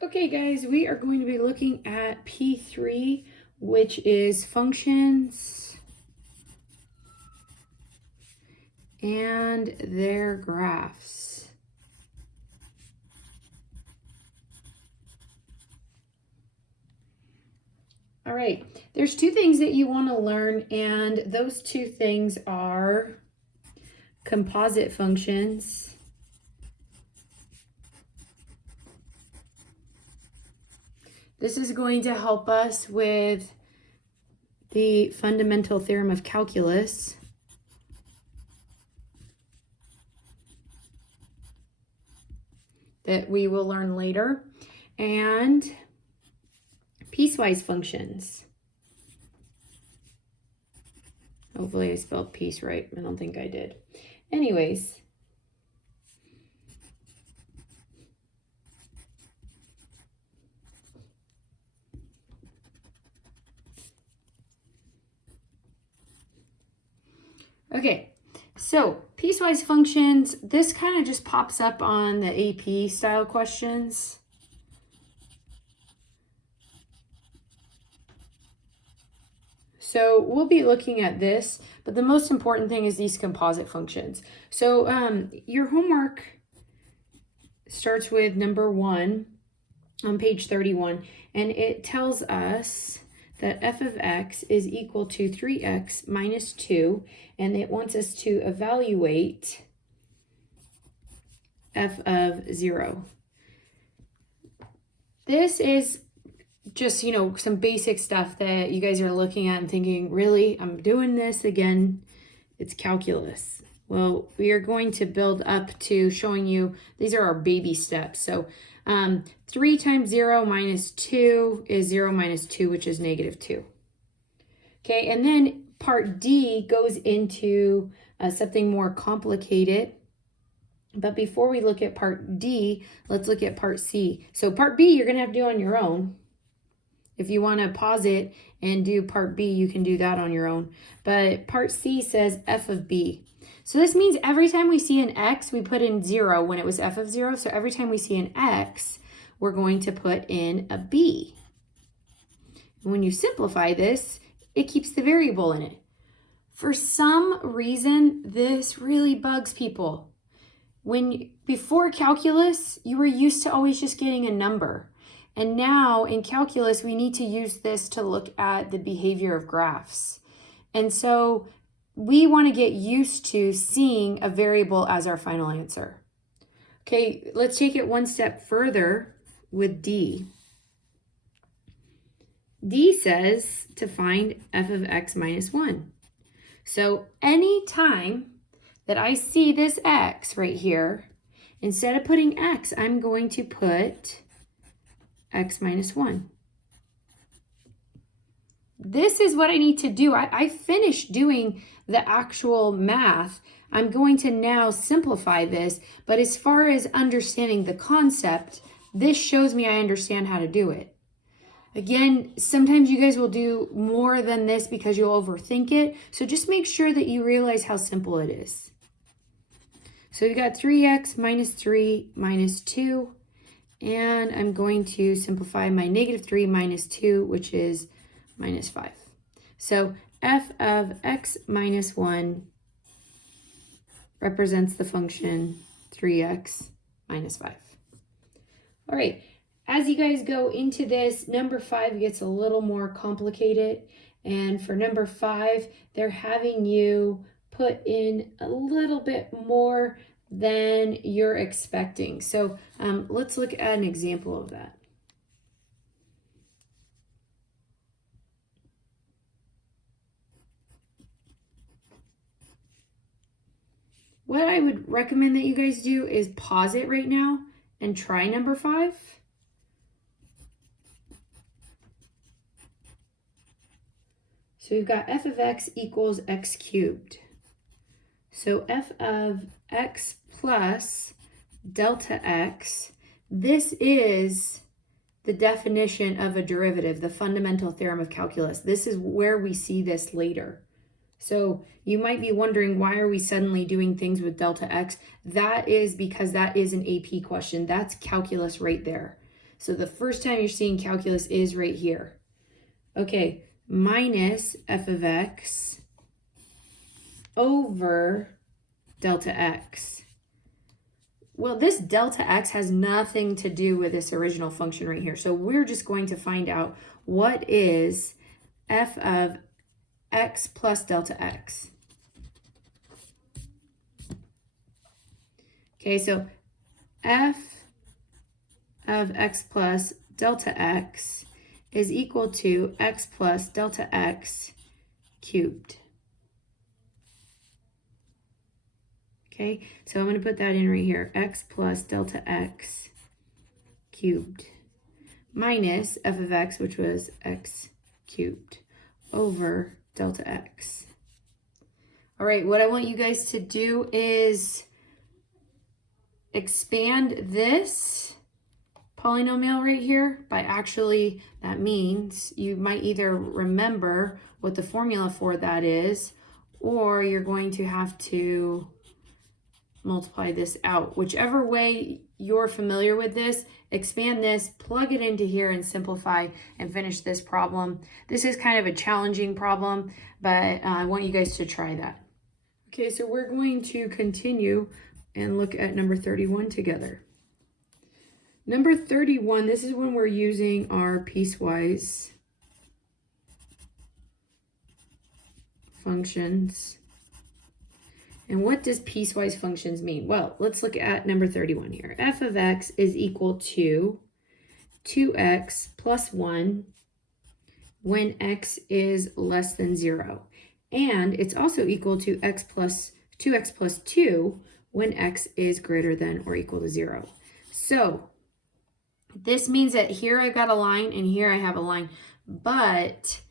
Okay guys, we are going to be looking at P3, which is functions and their graphs. All right, there's two things that you want to learn, and those two things are composite functions This is going to help us with the fundamental theorem of calculus. That we will learn later. And piecewise functions. Hopefully I spelled piece right. I don't think I did. Anyways. Okay, so piecewise functions, this kind of just pops up on the AP style questions. So we'll be looking at this, but the most important thing is these composite functions. So your homework starts with number 1 on page 31, and it tells us that f of x is equal to 3x minus 2, and it wants us to evaluate f of 0. This is just, some basic stuff that you guys are looking at and thinking, really, I'm doing this again? It's calculus. Well, we are going to build up to showing you, these are our baby steps. So 3 times 0 minus 2 is 0 minus 2, which is negative 2. Okay, and then part D goes into something more complicated. But before we look at part D, let's look at part C. So part B, you're going to have to do on your own. If you want to pause it and do part B, you can do that on your own. But part C says f of b. So this means every time we see an x, we put in 0 when it was f of 0. So every time we see an x, we're going to put in a b. And when you simplify this, it keeps the variable in it. For some reason, this really bugs people. Before calculus, you were used to always just getting a number. And now in calculus, we need to use this to look at the behavior of graphs. And so we want to get used to seeing a variable as our final answer. Okay, let's take it one step further with D. D says to find f of x minus 1. So anytime that I see this x right here, instead of putting x, I'm going to put x minus 1. This is what I need to do. I finished doing the actual math. I'm going to now simplify this, but as far as understanding the concept, this shows me I understand how to do it. Again, sometimes you guys will do more than this because you'll overthink it. So just make sure that you realize how simple it is. So we've got 3x minus 3 minus 2. And I'm going to simplify my negative 3 minus 2, which is minus 5. So f of x minus 1 represents the function 3x minus 5. All right, as you guys go into this, number 5 gets a little more complicated. And for number 5, they're having you put in a little bit more than you're expecting. So let's look at an example of that. What I would recommend that you guys do is pause it right now and try number 5. So we've got f of x equals x cubed. So f of x plus delta x, this is the definition of a derivative, the fundamental theorem of calculus. This is where we see this later. So you might be wondering, why are we suddenly doing things with delta x? That is because that is an AP question. That's calculus right there. So the first time you're seeing calculus is right here. Okay, minus f of x over delta x. Well, this delta x has nothing to do with this original function right here. So we're just going to find out what is f of x plus delta x. Okay, so f of x plus delta x is equal to x plus delta x cubed. Okay, so I'm going to put that in right here, x plus delta x cubed minus f of x, which was x cubed, over delta x. All right, what I want you guys to do is expand this polynomial right here by actually, that means you might either remember what the formula for that is, or you're going to have to multiply this out. Whichever way you're familiar with this, expand this, plug it into here, and simplify and finish this problem. This is kind of a challenging problem, but I want you guys to try that. Okay, so we're going to continue and look at number 31 together. Number 31, this is when we're using our piecewise functions. And what does piecewise functions mean? Well, let's look at number 31 here. F of x is equal to 2x plus 1 when x is less than 0. And it's also equal to 2x plus 2 when x is greater than or equal to 0. So this means that here I've got a line and here I have a line, but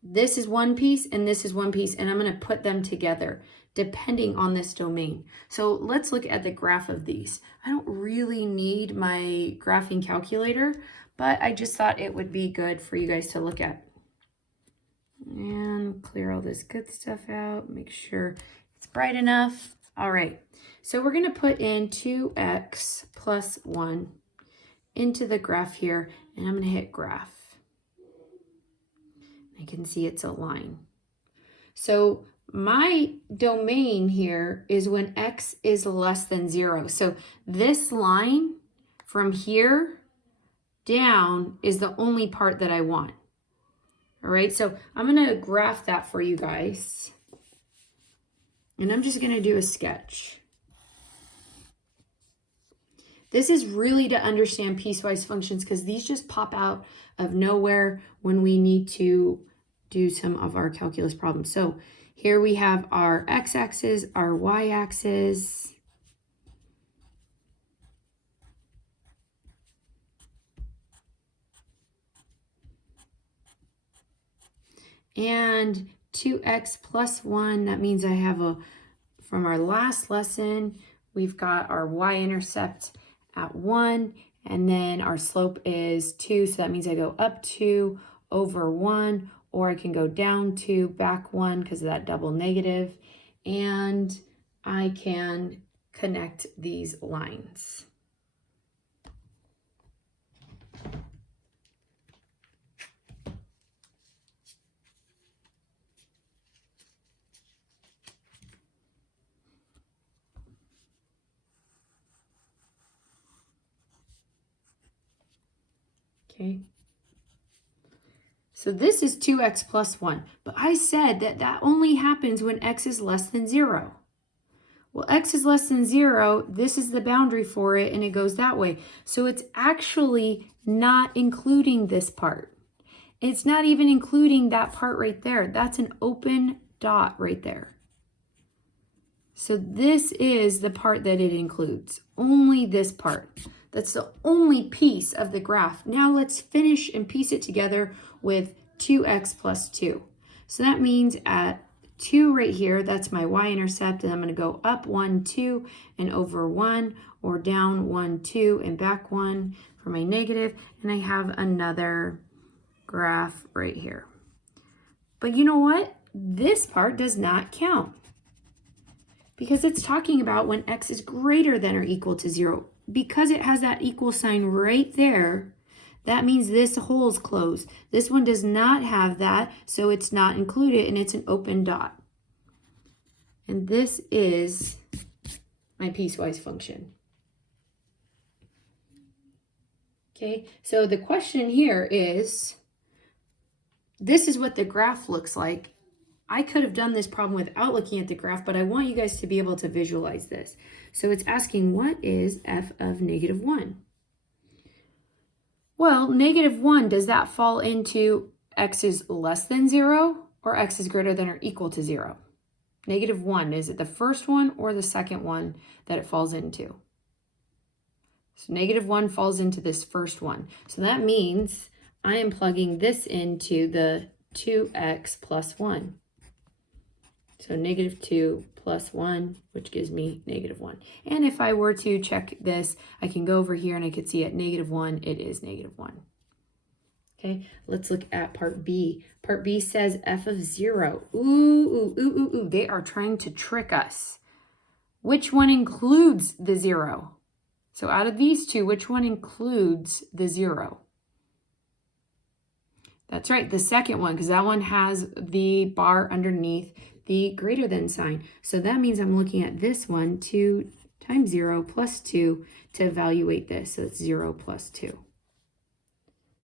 this is one piece and this is one piece, and I'm going to put them together depending on this domain. So let's look at the graph of these. I don't really need my graphing calculator, but I just thought it would be good for you guys to look at. And clear all this good stuff out, make sure it's bright enough. All right, so we're going to put in 2x plus 1 into the graph here, and I'm going to hit graph. I can see it's a line. So my domain here is when x is less than 0. So this line from here down is the only part that I want. All right, so I'm going to graph that for you guys. And I'm just going to do a sketch. This is really to understand piecewise functions because these just pop out of nowhere when we need to do some of our calculus problems. So here we have our x-axis, our y-axis. And 2x plus 1, that means I have from our last lesson, we've got our y-intercept at 1, and then our slope is 2, so that means I go up 2 over 1, or I can go down 2, back 1 because of that double negative, and I can connect these lines. Okay. So this is 2x plus 1, but I said that that only happens when x is less than 0. Well, x is less than 0, this is the boundary for it, and it goes that way. So it's actually not including this part. It's not even including that part right there. That's an open dot right there. So this is the part that it includes, only this part. That's the only piece of the graph. Now let's finish and piece it together with 2x plus 2. So that means at 2 right here, that's my y-intercept, and I'm going to go up 1, 2, and over 1, or down 1, 2, and back 1 for my negative, and I have another graph right here. But you know what? This part does not count because it's talking about when x is greater than or equal to 0. Because it has that equal sign right there, That means this hole is closed. This one does not have that, so it's not included, and it's an open dot. And this is my piecewise function. Okay, so the question here is, this is what the graph looks like. I could have done this problem without looking at the graph, but I want you guys to be able to visualize this. So it's asking, what is f of negative 1? Well, negative 1, does that fall into x is less than 0 or x is greater than or equal to 0? Negative 1, is it the first one or the second one that it falls into? So negative 1 falls into this first one. So that means I am plugging this into the 2x plus 1. So negative 2 plus 1, which gives me negative 1. And if I were to check this, I can go over here and I could see at negative 1, it is negative 1. Okay, let's look at part B. Part B says f of 0. Ooh, they are trying to trick us. Which one includes the 0? So out of these two, which one includes the 0? That's right, the second one, because that one has the bar underneath the greater than sign. So that means I'm looking at this one, 2 times 0 plus 2, to evaluate this. So it's 0 plus 2.